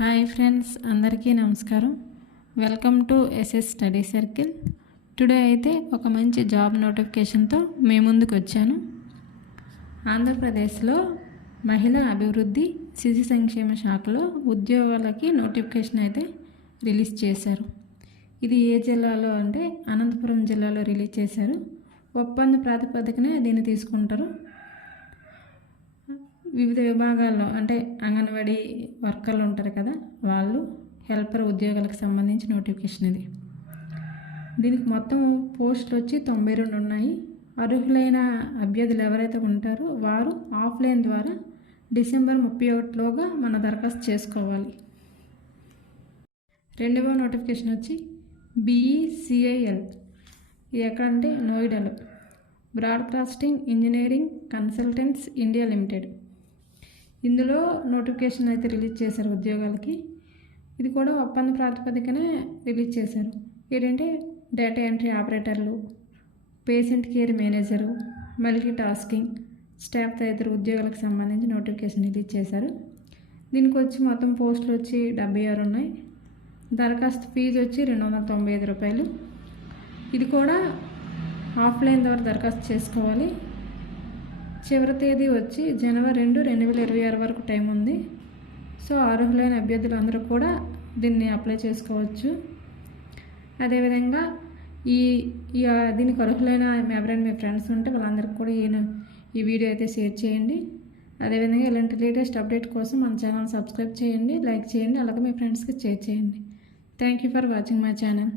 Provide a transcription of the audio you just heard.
Hi friends, అందరికీ నమస్కారం. Welcome to SS study circle. Today అయితే ఒక మంచి జాబ్ నోటిఫికేషన్తో మీ ముందుకు వచ్చాను. ఆంధ్రప్రదేశ్లో మహిళా అభివృద్ధి శిశు సంక్షేమ శాఖలో ఉద్యోగాలకి నోటిఫికేషన్ అయితే రిలీజ్ చేశారు. ఇది ఏ జిల్లాలో అంటే అనంతపురం జిల్లాలో రిలీజ్ చేశారు. ఒప్పంద ప్రాతిపదికనే దీన్ని తీసుకుంటారు. వివిధ విభాగాల్లో అంటే అంగన్వాడీ వర్కర్లు ఉంటారు కదా, వాళ్ళు హెల్పర్ ఉద్యోగాలకు సంబంధించి నోటిఫికేషన్ ఇది. దీనికి మొత్తం పోస్టులు వచ్చి 92 ఉన్నాయి. అర్హులైన అభ్యర్థులు ఎవరైతే ఉంటారో వారు ఆఫ్లైన్ ద్వారా డిసెంబర్ 31లోగా మన దరఖాస్తు చేసుకోవాలి. రెండవ నోటిఫికేషన్ వచ్చి BECIL. ఇది ఎక్కడంటే నోయిడాలో. Broadcasting engineering consultants India limited. ఇందులో నోటిఫికేషన్ అయితే రిలీజ్ చేశారు ఉద్యోగాలకి. ఇది కూడా ఒప్పంద ప్రాతిపదికనే రిలీజ్ చేశారు. ఏంటంటే డేటా ఎంట్రీ ఆపరేటర్లు, patient care manager, multi tasking staff తదితర ఉద్యోగాలకు సంబంధించి నోటిఫికేషన్ రిలీజ్ చేశారు. దీనికి వచ్చి మొత్తం పోస్టులు వచ్చి 76 ఉన్నాయి. దరఖాస్తు ఫీజు వచ్చి 295 రూపాయలు. ఇది కూడా ఆఫ్లైన్ ద్వారా దరఖాస్తు చేసుకోవాలి. చివరి తేదీ వచ్చి జనవరి 2, 2026 వరకు టైం ఉంది. సో అర్హులైన అభ్యర్థులు అందరూ కూడా దీన్ని అప్లై చేసుకోవచ్చు. అదేవిధంగా దీనికి అర్హులైన ఎవరైనా మీ ఫ్రెండ్స్ ఉంటే వాళ్ళందరికీ కూడా ఈ వీడియో అయితే షేర్ చేయండి. అదేవిధంగా ఇలాంటి లేటెస్ట్ అప్డేట్ కోసం మన ఛానల్ సబ్స్క్రైబ్ చేయండి, లైక్ చేయండి, అలాగే మీ ఫ్రెండ్స్కి షేర్ చేయండి. Thank you for watching my channel.